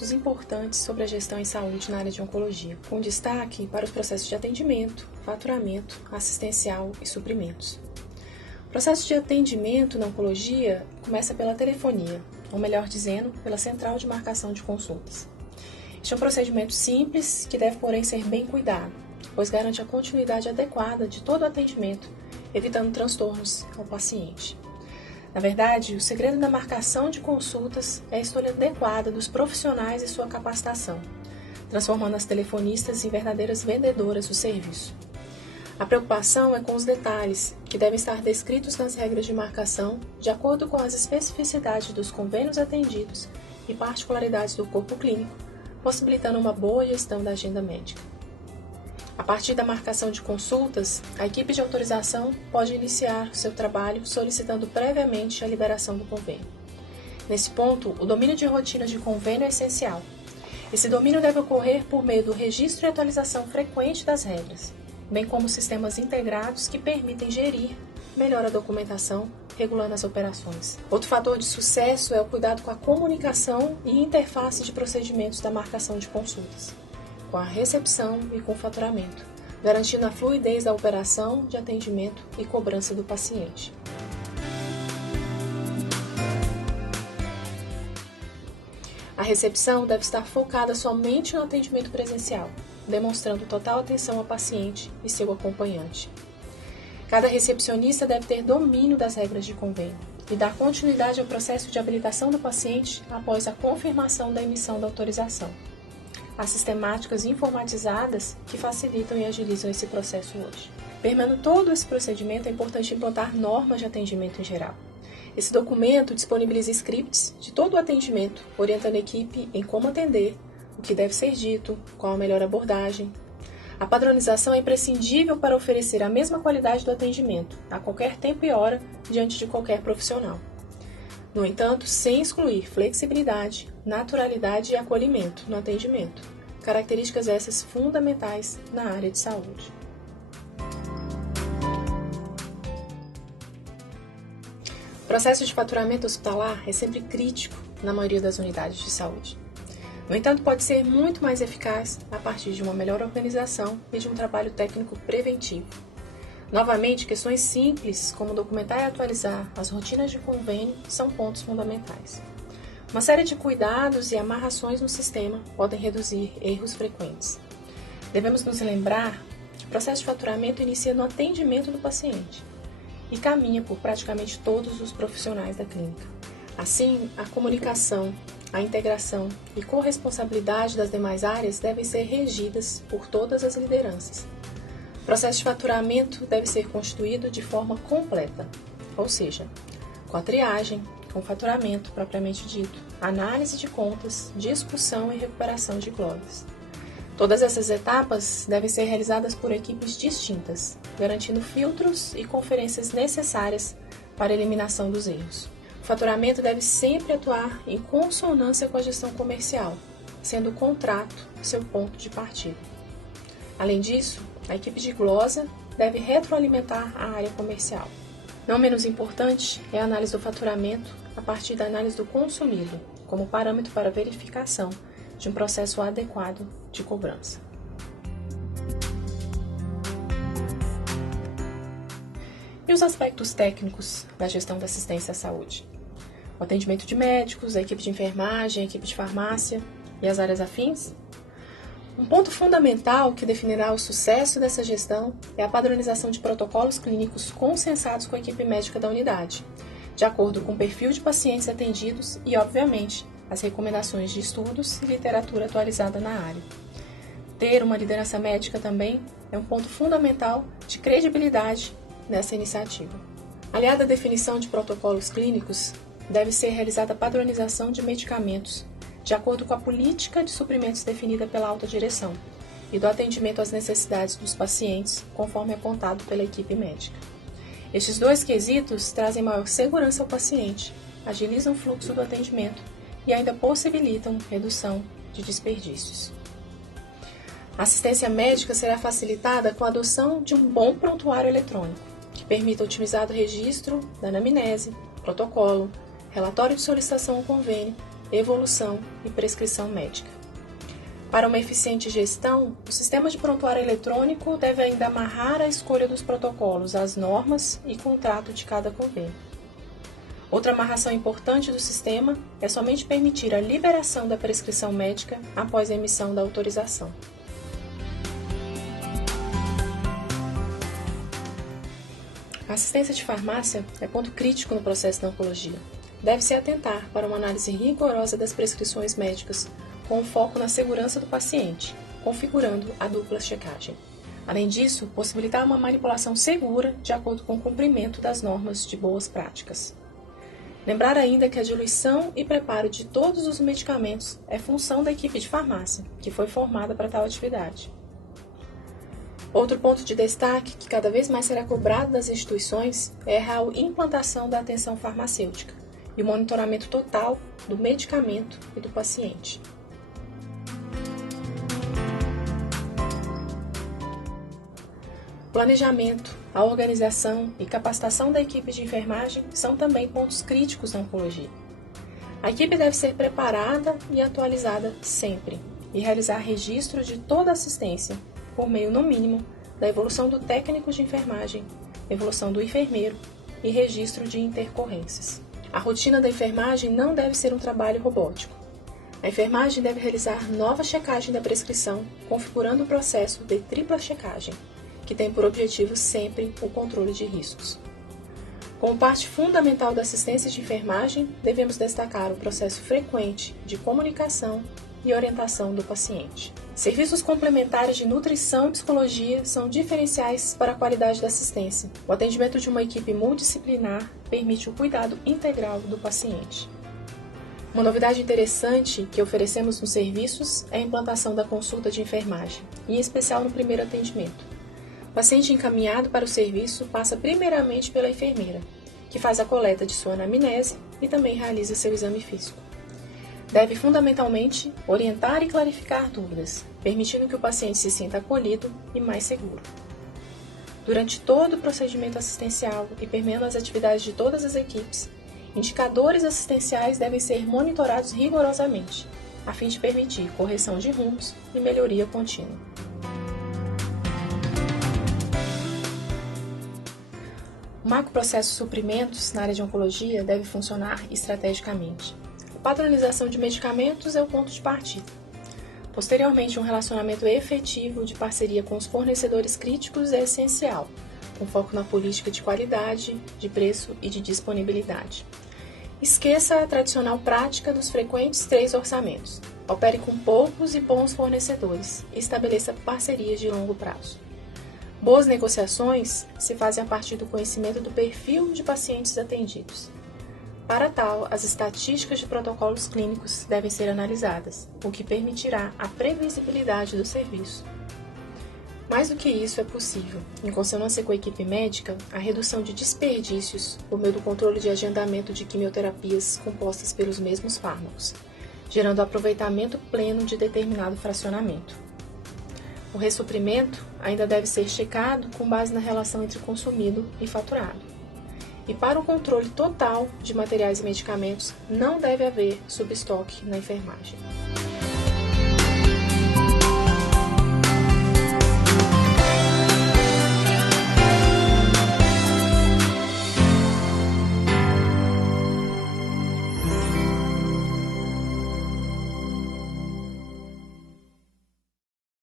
pontos importantes sobre a gestão em saúde na área de oncologia, com destaque para os processos de atendimento, faturamento, assistencial e suprimentos. O processo de atendimento na oncologia começa pela telefonia, ou melhor dizendo, pela central de marcação de consultas. Este é um procedimento simples que deve, porém, ser bem cuidado, pois garante a continuidade adequada de todo o atendimento, evitando transtornos ao paciente. Na verdade, o segredo da marcação de consultas é a escolha adequada dos profissionais e sua capacitação, transformando as telefonistas em verdadeiras vendedoras do serviço. A preocupação é com os detalhes, que devem estar descritos nas regras de marcação, de acordo com as especificidades dos convênios atendidos e particularidades do corpo clínico, possibilitando uma boa gestão da agenda médica. A partir da marcação de consultas, a equipe de autorização pode iniciar seu trabalho solicitando previamente a liberação do convênio. Nesse ponto, o domínio de rotina de convênio é essencial. Esse domínio deve ocorrer por meio do registro e atualização frequente das regras, bem como sistemas integrados que permitem gerir melhor a documentação, regulando as operações. Outro fator de sucesso é o cuidado com a comunicação e interface de procedimentos da marcação de consultas, com a recepção e com o faturamento, garantindo a fluidez da operação de atendimento e cobrança do paciente. A recepção deve estar focada somente no atendimento presencial, demonstrando total atenção ao paciente e seu acompanhante. Cada recepcionista deve ter domínio das regras de convênio e dar continuidade ao processo de habilitação do paciente após a confirmação da emissão da autorização. Há sistemáticas informatizadas que facilitam e agilizam esse processo hoje. Permeando todo esse procedimento, é importante implantar normas de atendimento em geral. Esse documento disponibiliza scripts de todo o atendimento, orientando a equipe em como atender, o que deve ser dito, qual a melhor abordagem. A padronização é imprescindível para oferecer a mesma qualidade do atendimento, a qualquer tempo e hora, diante de qualquer profissional. No entanto, sem excluir flexibilidade, naturalidade e acolhimento no atendimento, características essas fundamentais na área de saúde. O processo de faturamento hospitalar é sempre crítico na maioria das unidades de saúde. No entanto, pode ser muito mais eficaz a partir de uma melhor organização e de um trabalho técnico preventivo. Novamente, questões simples, como documentar e atualizar as rotinas de convênio, são pontos fundamentais. Uma série de cuidados e amarrações no sistema podem reduzir erros frequentes. Devemos nos lembrar que o processo de faturamento inicia no atendimento do paciente e caminha por praticamente todos os profissionais da clínica. Assim, a comunicação, a integração e corresponsabilidade das demais áreas devem ser regidas por todas as lideranças. O processo de faturamento deve ser constituído de forma completa, ou seja, com a triagem, com o faturamento propriamente dito, análise de contas, discussão e recuperação de glórias. Todas essas etapas devem ser realizadas por equipes distintas, garantindo filtros e conferências necessárias para a eliminação dos erros. O faturamento deve sempre atuar em consonância com a gestão comercial, sendo o contrato seu ponto de partida. Além disso, a equipe de glosa deve retroalimentar a área comercial. Não menos importante é a análise do faturamento a partir da análise do consumido, como parâmetro para verificação de um processo adequado de cobrança. E os aspectos técnicos da gestão da assistência à saúde? O atendimento de médicos, a equipe de enfermagem, a equipe de farmácia e as áreas afins? Um ponto fundamental que definirá o sucesso dessa gestão é a padronização de protocolos clínicos consensados com a equipe médica da unidade, de acordo com o perfil de pacientes atendidos e, obviamente, as recomendações de estudos e literatura atualizada na área. Ter uma liderança médica também é um ponto fundamental de credibilidade nessa iniciativa. Aliada à definição de protocolos clínicos, deve ser realizada a padronização de medicamentos, de acordo com a política de suprimentos definida pela alta direção e do atendimento às necessidades dos pacientes, conforme apontado pela equipe médica. Estes dois quesitos trazem maior segurança ao paciente, agilizam o fluxo do atendimento e ainda possibilitam redução de desperdícios. A assistência médica será facilitada com a adoção de um bom prontuário eletrônico, que permita otimizar o registro da anamnese, protocolo, relatório de solicitação ao convênio evolução e prescrição médica. Para uma eficiente gestão, o sistema de prontuário eletrônico deve ainda amarrar a escolha dos protocolos às normas e contrato de cada convênio. Outra amarração importante do sistema é somente permitir a liberação da prescrição médica após a emissão da autorização. A assistência de farmácia é ponto crítico no processo da oncologia. Deve-se atentar para uma análise rigorosa das prescrições médicas, com foco na segurança do paciente, configurando a dupla checagem. Além disso, possibilitar uma manipulação segura de acordo com o cumprimento das normas de boas práticas. Lembrar ainda que a diluição e preparo de todos os medicamentos é função da equipe de farmácia, que foi formada para tal atividade. Outro ponto de destaque, que cada vez mais será cobrado das instituições, é a implantação da atenção farmacêutica e o monitoramento total do medicamento e do paciente. Planejamento, a organização e capacitação da equipe de enfermagem são também pontos críticos na oncologia. A equipe deve ser preparada e atualizada sempre e realizar registro de toda a assistência, por meio, no mínimo, da evolução do técnico de enfermagem, evolução do enfermeiro e registro de intercorrências. A rotina da enfermagem não deve ser um trabalho robótico. A enfermagem deve realizar nova checagem da prescrição, configurando o processo de tripla checagem, que tem por objetivo sempre o controle de riscos. Como parte fundamental da assistência de enfermagem, devemos destacar o processo frequente de comunicação e orientação do paciente. Serviços complementares de nutrição e psicologia são diferenciais para a qualidade da assistência. O atendimento de uma equipe multidisciplinar permite o cuidado integral do paciente. Uma novidade interessante que oferecemos nos serviços é a implantação da consulta de enfermagem, em especial no primeiro atendimento. O paciente encaminhado para o serviço passa primeiramente pela enfermeira, que faz a coleta de sua anamnese e também realiza seu exame físico. Deve fundamentalmente orientar e clarificar dúvidas, permitindo que o paciente se sinta acolhido e mais seguro. Durante todo o procedimento assistencial e permeando as atividades de todas as equipes, indicadores assistenciais devem ser monitorados rigorosamente, a fim de permitir correção de rumos e melhoria contínua. O macroprocesso de suprimentos na área de oncologia deve funcionar estrategicamente. A padronização de medicamentos é o ponto de partida. Posteriormente, um relacionamento efetivo de parceria com os fornecedores críticos é essencial, com foco na política de qualidade, de preço e de disponibilidade. Esqueça a tradicional prática dos frequentes 3 orçamentos. Opere com poucos e bons fornecedores e estabeleça parcerias de longo prazo. Boas negociações se fazem a partir do conhecimento do perfil de pacientes atendidos. Para tal, as estatísticas de protocolos clínicos devem ser analisadas, o que permitirá a previsibilidade do serviço. Mais do que isso é possível, em consonância com a equipe médica, a redução de desperdícios por meio do controle de agendamento de quimioterapias compostas pelos mesmos fármacos, gerando aproveitamento pleno de determinado fracionamento. O ressuprimento ainda deve ser checado com base na relação entre consumido e faturado. E para o controle total de materiais e medicamentos, não deve haver subestoque na enfermagem.